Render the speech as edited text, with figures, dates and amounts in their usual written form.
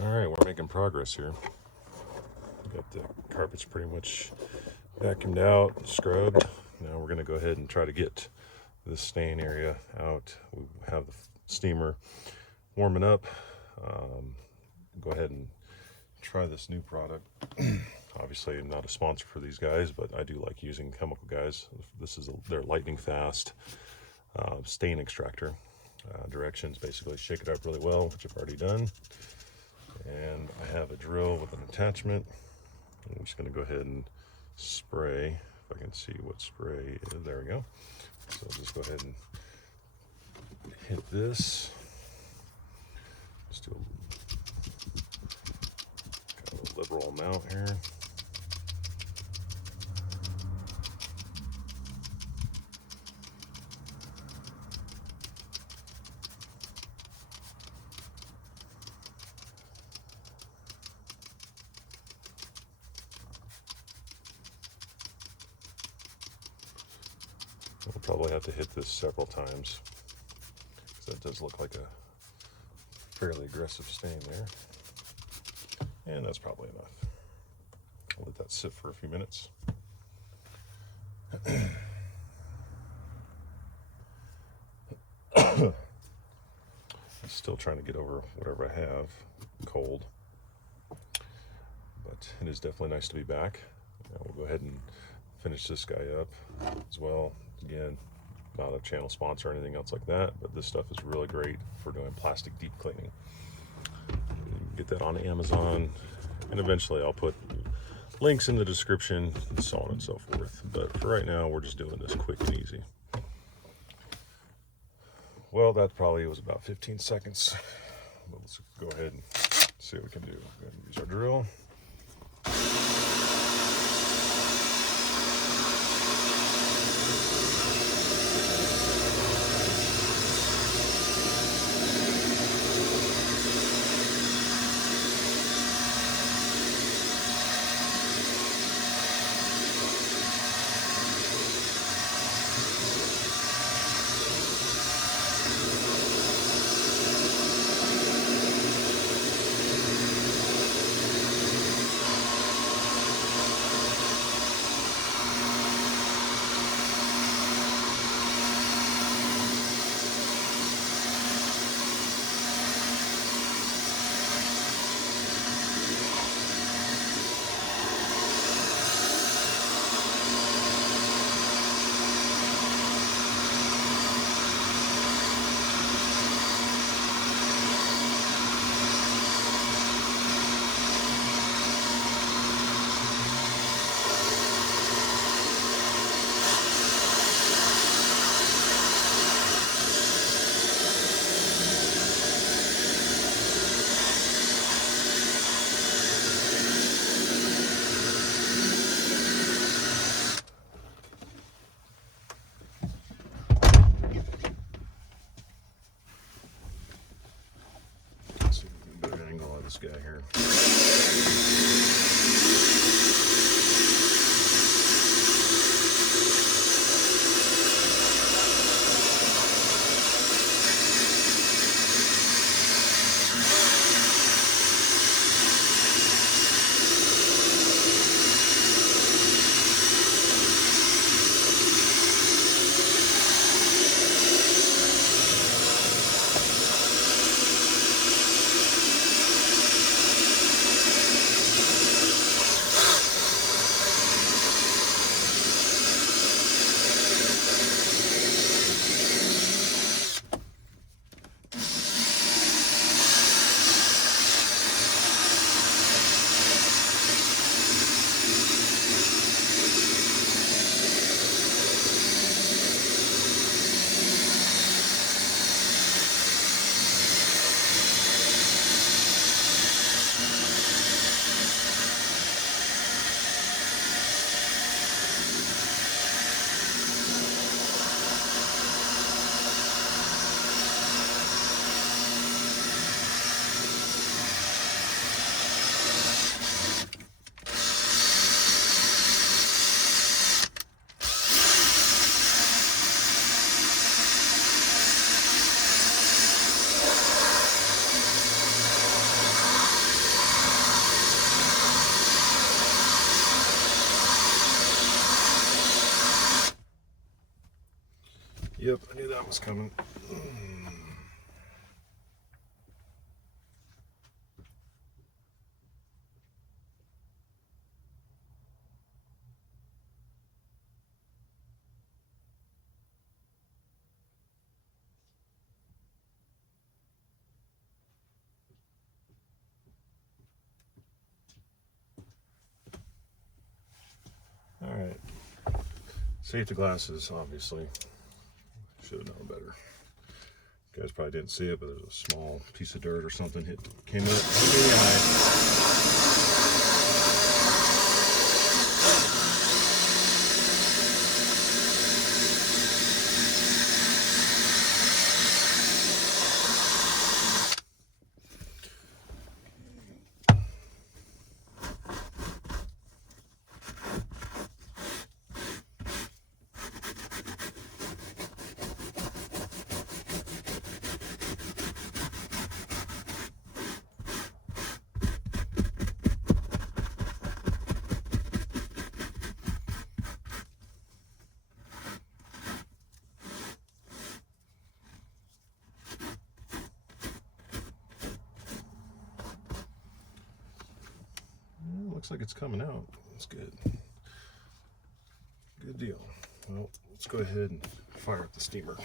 Alright, we're making progress here. Got the carpets pretty much vacuumed out, scrubbed. Now we're going to go ahead and try to get this stain area out. We have the steamer warming up. Go ahead and try this new product. Obviously not a sponsor for these guys, but I do like using chemical guys. This is their lightning fast stain extractor. Directions: basically shake it up really well, which I've already done. And I have a drill with an attachment. I'm just going to go ahead and spray. If I can see what spray is. There we go. So I'll just go ahead and hit this. Just do a liberal amount here. We'll probably have to hit this several times because that does look like a fairly aggressive stain there. And that's probably enough. I'll let that sit for a few minutes. I'm still trying to get over whatever I have cold, but it is definitely nice to be back. Now we'll go ahead and finish this guy up as well. Again, not a channel sponsor or anything else like that, but this stuff is really great for doing plastic deep cleaning. You can get that on Amazon, and eventually I'll put links in the description and so on and so forth. But for right now, we're just doing this quick and easy. Well, that probably was about 15 seconds. But let's go ahead and see what we can do. Go ahead and use our drill. This guy here. was coming. All right. Safety glasses, obviously. Should have known better. You guys probably didn't see it, but there's a small piece of dirt or something came in the eye. Looks like it's coming out. That's good. Good deal. Well, let's go ahead and fire up the steamer.